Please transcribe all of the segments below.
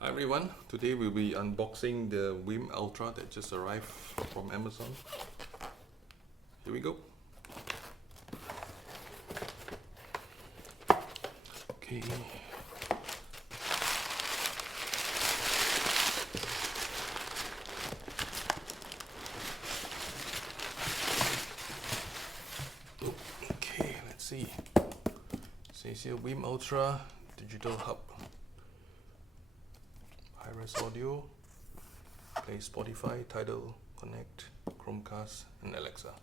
Hi everyone, today we'll be unboxing the Wiim Ultra that just arrived from Amazon. Here we go. Okay. Okay, let's see. It says here Wiim Ultra Digital Hub. High-res audio, play Spotify, Tidal, Connect, Chromecast, and Alexa.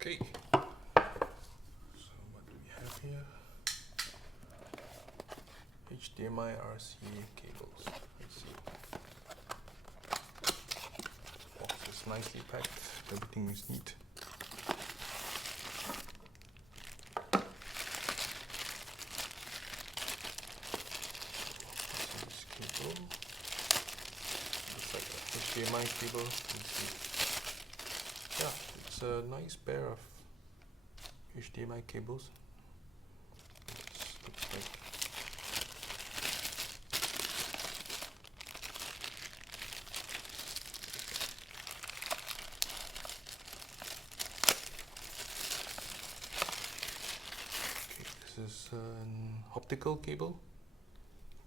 Okay. So what do we have here? HDMI RCA cables. Let's see. Box is nicely packed. Everything is neat. This cable looks like a HDMI cable. Let's see. Yeah, it's a nice pair of HDMI cables. It looks like this is an optical cable,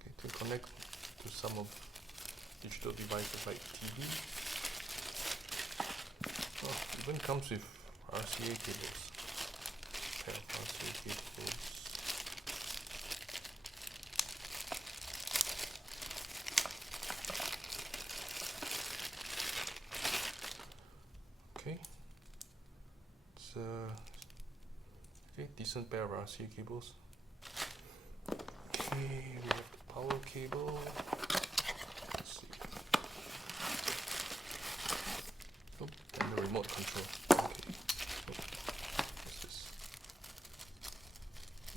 okay, to connect to some of digital devices like TV. Oh, it even comes with RCA cables. Pair of RCA cables. Okay, it's a decent pair of RCA cables. Okay, we have the power cable. Let's see. Oh, and the remote control. Okay. Oh, what's this?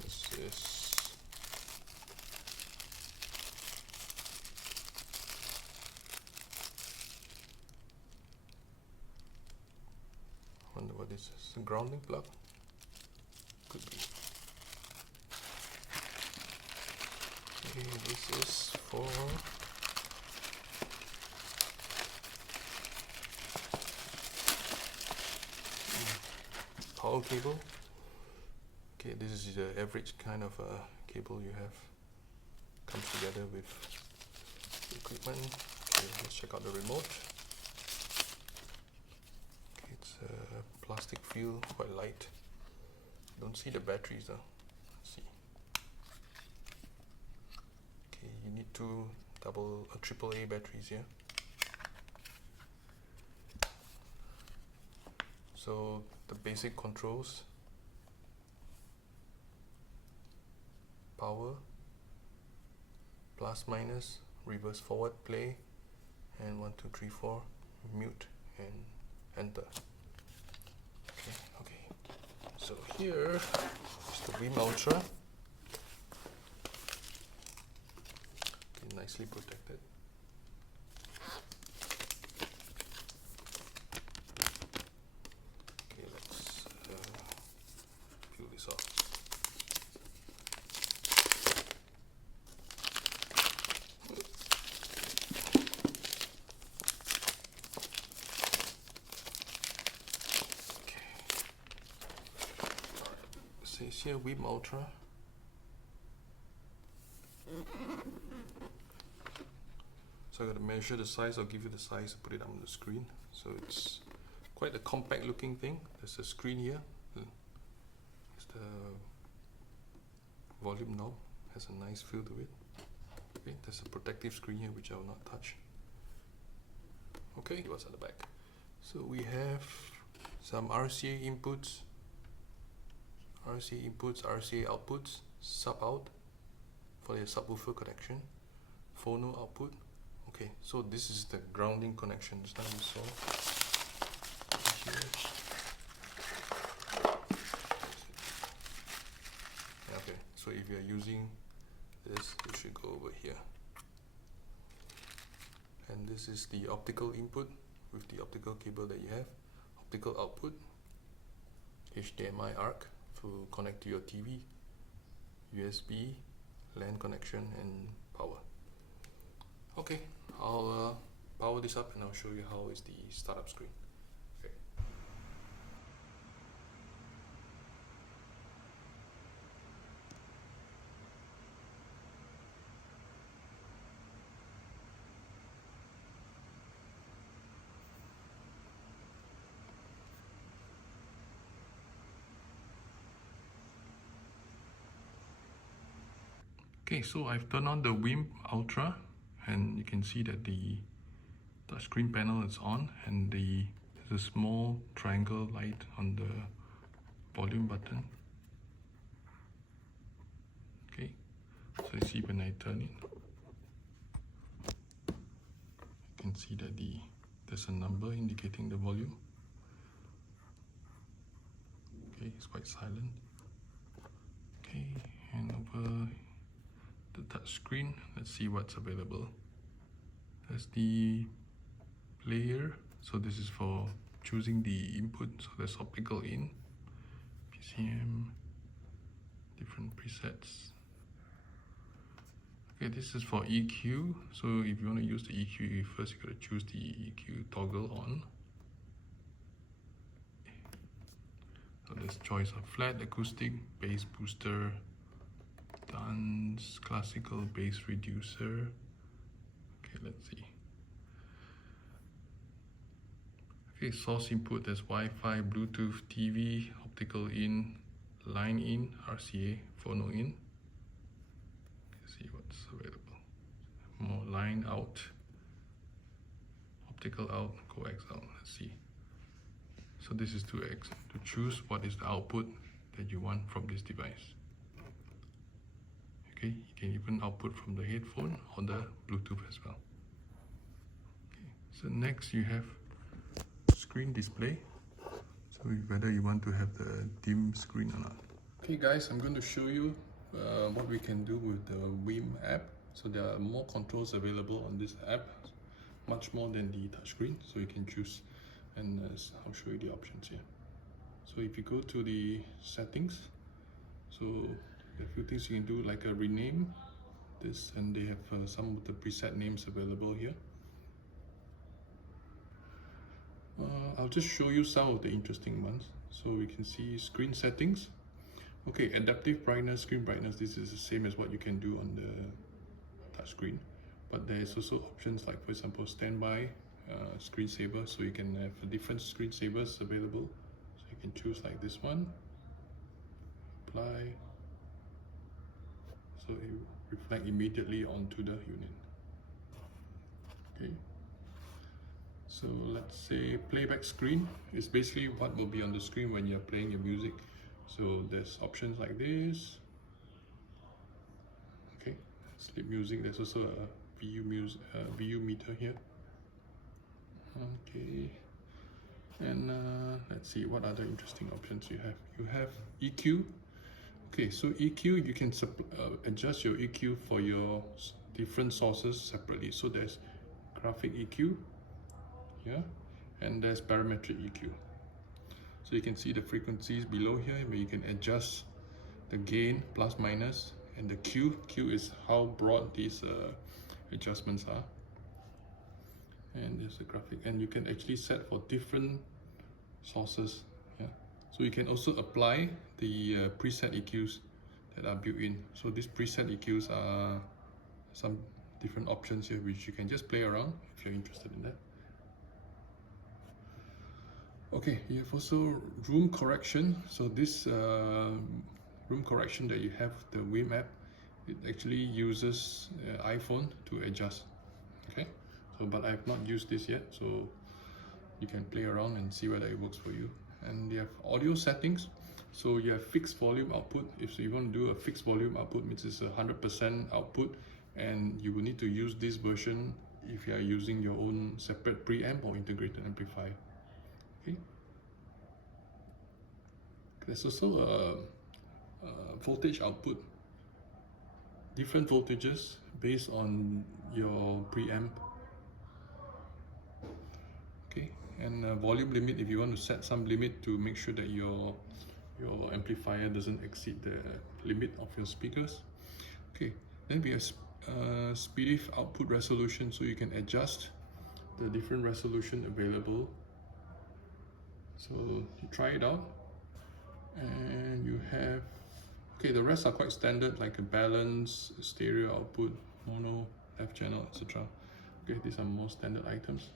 This is I wonder what this is. A grounding plug? Could be. Okay, this is for power cable. Okay, this is the average kind of cable you have. Comes together with the equipment. Okay, let's check out the remote. Okay, it's a plastic feel, quite light. Don't see the batteries though. Let's see. Okay, you need two AAA batteries here. So the basic controls: power, plus minus, reverse forward play, and 1, 2, 3, 4, mute and enter. Okay. So here is the Wiim Ultra. Okay, nicely protected. Okay, let's peel this off. Okay. It says here Wiim Ultra. So I got to measure the size. I'll give you the size and put it on the screen. So it's quite a compact looking thing. There's a screen here. It's the volume knob. Has a nice feel to it. Okay, there's a protective screen here which I will not touch. Okay, what's at the back? So we have some RCA inputs, RCA outputs, sub out for your subwoofer connection, phono output. Okay, so this is the grounding connection. Just now you saw here. Okay, so if you are using this, it should go over here. And this is the optical input, with the optical cable that you have. Optical output, HDMI ARC to connect to your TV, USB, LAN connection, and power. Okay, I'll power this up and I'll show you how is the startup screen. Okay. Okay, so I've turned on the Wiim Ultra, and you can see that the touchscreen panel is on, and there's a small triangle light on the volume button. Okay, so you see when I turn it, you can see that there's a number indicating the volume. Okay, it's quite silent. Okay, and over the touch screen, let's see what's available. There's the player, so this is for choosing the input. So there's optical in, PCM, different presets. Okay, this is for EQ. So if you want to use the EQ, first you gotta choose the EQ toggle on. So there's choice of flat, acoustic, bass booster, dance, classical, bass reducer. Okay, let's see. Okay, source input, there's Wi-Fi, Bluetooth, TV, optical in, line in, RCA, phono in. Let's see what's available. More line out, optical out, coax out. Let's see. So this is to choose what is the output that you want from this device. Okay, you can even output from the headphone or the Bluetooth as well. Okay, so next you have screen display. So whether you want to have the dim screen or not. Okay guys, I'm going to show you what we can do with the Wiim app. So there are more controls available on this app, much more than the touchscreen. So you can choose, and I'll show you the options here. So if you go to the settings, so there are a few things you can do, like a rename this, and they have some of the preset names available here. I'll just show you some of the interesting ones. So we can see screen settings. Okay, adaptive brightness, screen brightness, this is the same as what you can do on the touch screen, but there is also options like, for example, standby, screensaver, so you can have different screensavers available. So you can choose like this one, apply, so it will reflect immediately onto the unit. Okay, so let's say playback screen is basically what will be on the screen when you're playing your music. So there's options like this. Okay, sleep music, there's also a VU meter here. Okay, and let's see what other interesting options you have. You have EQ. Okay, so EQ, you can adjust your EQ for your different sources separately. So there's graphic EQ here, and there's parametric EQ. So you can see the frequencies below here where you can adjust the gain, plus, minus, and the Q. Q is how broad these adjustments are. And there's the graphic, and you can actually set for different sources. Yeah. So you can also apply the preset EQs that are built in. So these preset EQs are some different options here which you can just play around if you're interested in that. Okay, you have also room correction. So this room correction that you have, the Wiim app, it actually uses iPhone to adjust. Okay, so but I have not used this yet, so you can play around and see whether it works for you. And you have audio settings. So you have fixed volume output. If you want to do a fixed volume output, means it's 100% output, and you will need to use this version if you are using your own separate preamp or integrated amplifier. Okay. There's also a voltage output, different voltages based on your preamp. Okay, and volume limit if you want to set some limit to make sure that your amplifier doesn't exceed the limit of your speakers. Okay, then we have speedy output resolution, so you can adjust the different resolution available. So you try it out, and you have, okay, the rest are quite standard, like a balance, stereo output, mono, F channel, etc. Okay, these are more standard items.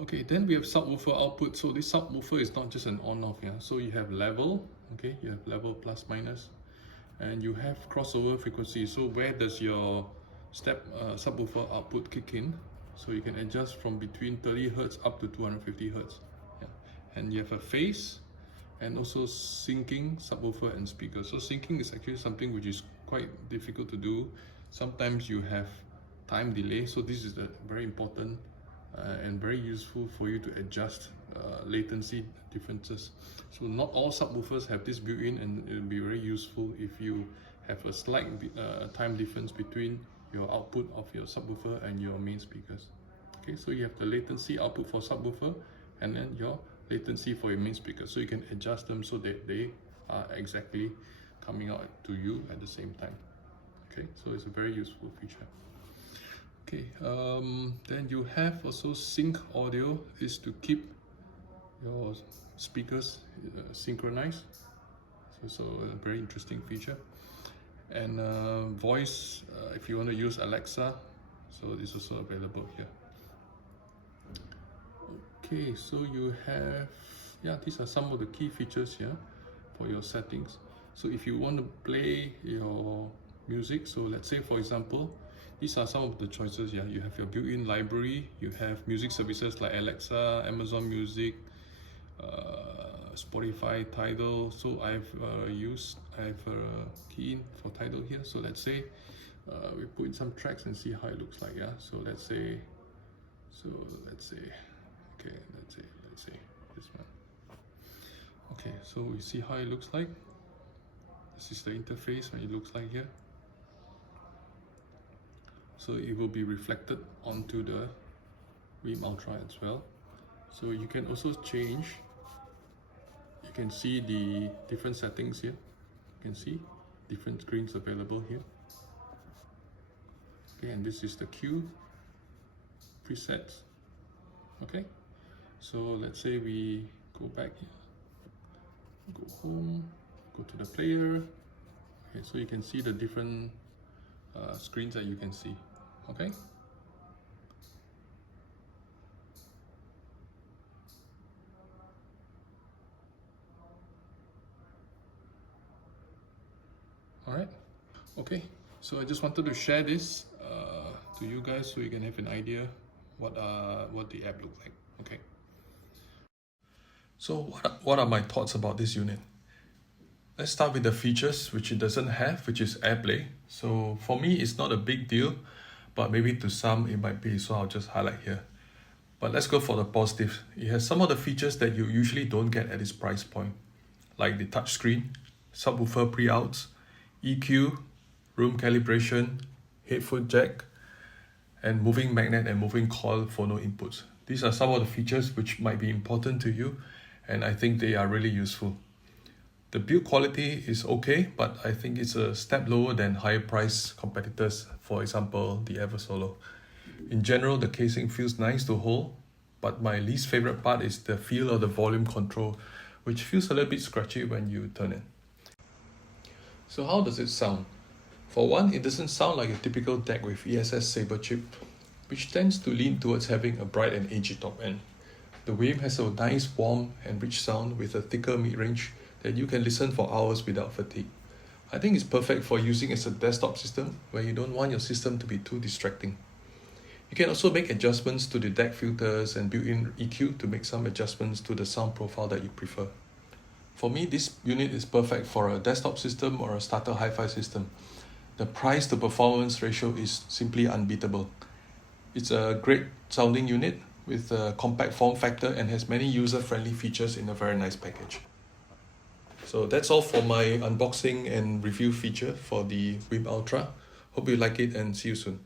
Okay, then we have subwoofer output. So this subwoofer is not just an on-off, yeah. So you have level, okay, you have level plus minus, and you have crossover frequency. So where does your step subwoofer output kick in? So you can adjust from between 30 Hz up to 250 Hz. Yeah. And you have a phase and also syncing subwoofer and speaker. So syncing is actually something which is quite difficult to do. Sometimes you have time delay, so this is very important and very useful for you to adjust latency differences. So not all subwoofers have this built-in, and it will be very useful if you have a slight time difference between your output of your subwoofer and your main speakers. Okay, so you have the latency output for subwoofer and then your latency for your main speaker, so you can adjust them so that they are exactly coming out to you at the same time. Okay, so it's a very useful feature. Okay, then you have also sync audio, is to keep your speakers synchronized. So a very interesting feature. And voice, if you want to use Alexa, so this is also available here. Okay, so you have, yeah, these are some of the key features here for your settings. So if you want to play your music, so let's say for example, these are some of the choices. Yeah, you have your built-in library, you have music services like Alexa, Amazon Music, Spotify, Tidal. So I've key in for Tidal here. So let's say we put in some tracks and see how it looks like. Yeah, so let's say okay, let's say this one. Okay, so we see how it looks like. This is the interface when it looks like here. So it will be reflected onto the Wiim Ultra as well. So you can also change, you can see the different settings here. You can see different screens available here. Okay, and this is the Q presets. Okay, so let's say we go back here, go home, go to the player. Okay, so you can see the different screens that you can see. Okay. All right. Okay. So I just wanted to share this to you guys so you can have an idea what the app looks like. Okay. So what are my thoughts about this unit? Let's start with the features which it doesn't have, which is AirPlay. So for me, it's not a big deal, but maybe to some it might be, so I'll just highlight here. But let's go for the positives. It has some of the features that you usually don't get at this price point, like the touchscreen, subwoofer pre-outs, EQ, room calibration, headphone jack, and moving magnet and moving coil phono inputs. These are some of the features which might be important to you, and I think they are really useful. The build quality is okay, but I think it's a step lower than higher price competitors, for example, the Eversolo. In general, the casing feels nice to hold, but my least favorite part is the feel of the volume control, which feels a little bit scratchy when you turn it. So how does it sound? For one, it doesn't sound like a typical DAC with ESS Sabre chip, which tends to lean towards having a bright and edgy top end. The Wiim has a nice, warm and rich sound with a thicker mid-range that you can listen for hours without fatigue. I think it's perfect for using as a desktop system where you don't want your system to be too distracting. You can also make adjustments to the DAC filters and built-in EQ to make some adjustments to the sound profile that you prefer. For me, this unit is perfect for a desktop system or a starter hi-fi system. The price to performance ratio is simply unbeatable. It's a great sounding unit with a compact form factor and has many user-friendly features in a very nice package. So that's all for my unboxing and review feature for the Wiim Ultra. Hope you like it and see you soon.